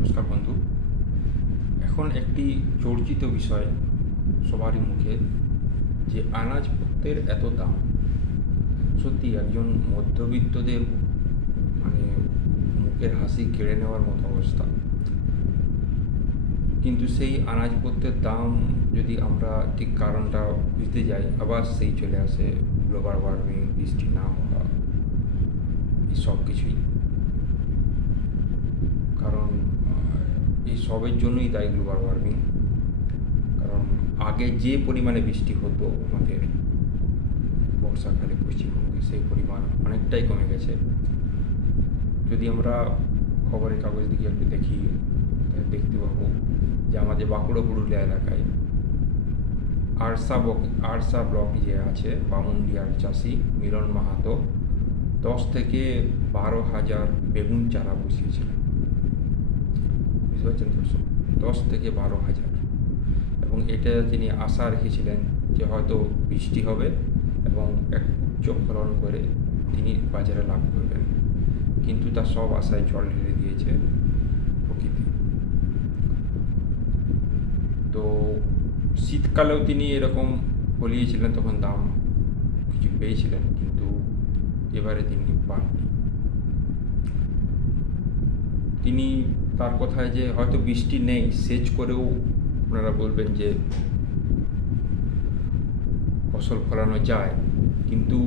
নমস্কার বন্ধু। এখন একটি চর্চিত বিষয় সবারই মুখে, যে আনাজপত্রের এত দাম। সত্যি একজন মধ্যবিত্তদের মানে মুখের হাসি কেড়ে নেওয়ার মতো অবস্থা। কিন্তু সেই আনাজপত্রের দাম যদি আমরা ঠিক কারণটা বুঝতে যাই, আবার সেই চলে আসে গ্লোবাল ওয়ার্মিং, বৃষ্টি না হওয়া, এই সব কিছুই। কারণ এই সবের জন্যই দায়ী গ্লোবাল ওয়ার্মিং। কারণ আগে যে পরিমাণে বৃষ্টি হতো আমাদের বর্ষাকালে পশ্চিমবঙ্গে, সেই পরিমাণ অনেকটাই কমে গেছে। যদি আমরা খবরের কাগজ দিকে একটু দেখি, দেখতে পাবো যে আমাদের বাঁকুড়া পুরুলিয়া এলাকায় আরসা ব্লক যে আছে, বামুনডিয়ার চাষি মিলন মাহাতো 10 থেকে 12 হাজার বেগুন চারা বসিয়েছিলেন। বুঝতে পারছেন দর্শক, 10 থেকে 12 হাজার। এবং এটা তিনি আশা রেখেছিলেন যে হয়তো বৃষ্টি হবে এবং এক উচ্চ ফলন করে তিনি বাজারে লাভ করবেন। কিন্তু তার সব আশায় জল ঢেলে দিয়েছে প্রকৃতি। তো শীতকালেও তিনি এরকম ফলিয়েছিলেন, তখন দাম কিছু পেয়েছিলেন, কিন্তু এবারে তিনি পাননি। তিনি তার কথায় যে হয়তো বৃষ্টি নেই, সেচ করেও আপনারা বলবেন যে ফসল ফলানো যায়, কিন্তু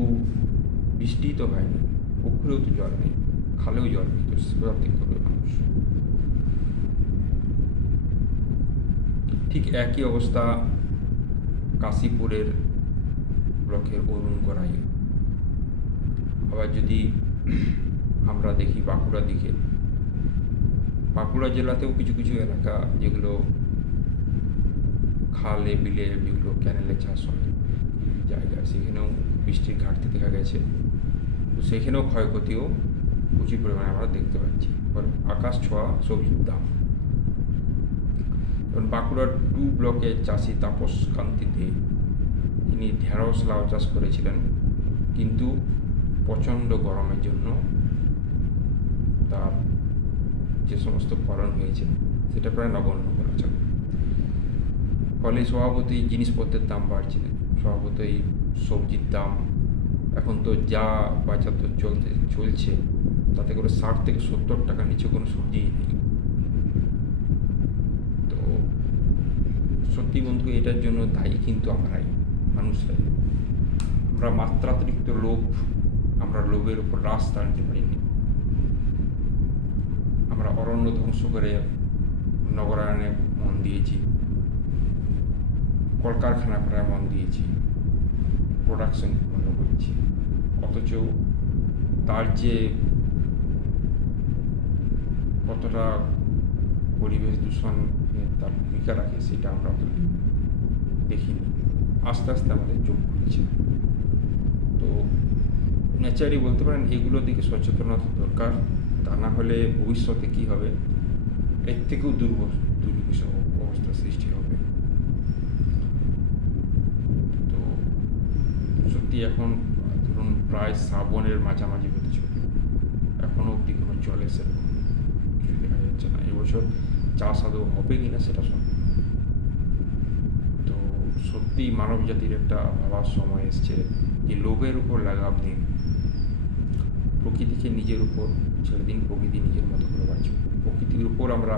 বৃষ্টি তো হয়নি, পুকুরেও তো জল নেই, খালেও জল নেই, তো সেসব দিক করবে মানুষ। ঠিক একই অবস্থা কাশীপুরের ব্লকের অরুণ গড়াই। আবার যদি আমরা দেখি বাঁকুড়ার দিকে, বাঁকুড়া জেলাতেও কিছু কিছু এলাকা যেগুলো খালে বিলে, যেগুলো ক্যানেলে চাষ হয় জায়গা, সেখানেও বৃষ্টির ঘাটতি দেখা গেছে। তো সেখানেও ক্ষয়ক্ষতিও প্রচুর পরিমাণে আমরা দেখতে পাচ্ছি। এবার আকাশ ছোঁয়া সবজির দাম। যেমন বাঁকুড়ার 2 ব্লকের চাষি তাপস কান্তি দে, তিনি ঢেঁড়স লাউ চাষ করেছিলেন, কিন্তু প্রচণ্ড গরমের জন্য তার যে সমস্ত ফলন হয়েছে সেটা প্রায় নগণ্য বলা চলে। ফলে স্বভাবতই জিনিসপত্রের দাম বাড়ছে, স্বভাবতই সবজির দাম। এখন তো যা বাজার দর চলছে তাতে করে 60 থেকে 70 টাকার নিচে কোনো সবজিই নেই। তো সত্যি বন্ধু, এটার জন্য দায়ী কিন্তু আমরাই, মানুষরাই। আমরা মাত্রাতিরিক্ত লোভ, আমরা লোভের উপর রাশ টানতে পারিনি। আমরা অরণ্য ধ্বংস করে নগরায়ণে মন দিয়েছি, কলকারখানা করায় মন দিয়েছি, প্রোডাকশন বন্ধ করছি। অথচ তার যে কতটা পরিবেশ দূষণ তার ভূমিকা রাখে সেটা আমরা তো দেখিনি। আস্তে আস্তে আমাদের চোখ খুলছে। তো ন্যাচারালি বলতে পারেন এগুলোর দিকে সচেতনতা দরকার। তা না হলে ভবিষ্যতে কী হবে, এর থেকেও দুর্বিষহ অবস্থা সৃষ্টি হবে। তো সত্যি এখন ধরুন প্রায় শ্রাবণের মাঝামাঝি হতে চলল, এখনও অবধি কোনো জলের সেরকম কিছু দেখা যাচ্ছে না। এবছর চাষ আদৌ হবে কি না সেটা সন্দেহ। তো সত্যি মানব জাতির একটা ভাবার সময় এসছে যে লোভের উপর লাগাম দিন, প্রকৃতিকে নিজের উপর ছেড়ে দিন, প্রকৃতি নিজের মতো করে বাঁচুক। প্রকৃতির উপর আমরা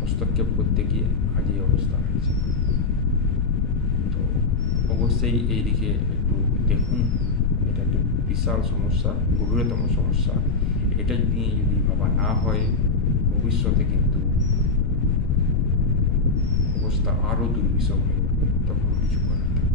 হস্তক্ষেপ করতে গিয়ে আজ এই অবস্থা হয়েছে। তো অবশ্যই এই দিকে একটু দেখুন, এটা একটা বিশাল সমস্যা, গভীরতম সমস্যা। এটা যদি ভাবা না হয়, ভবিষ্যতে কিন্তু অবস্থা আরও দুর্বিষহ হয়ে উঠবে, তখন কিছু করার থাকবে।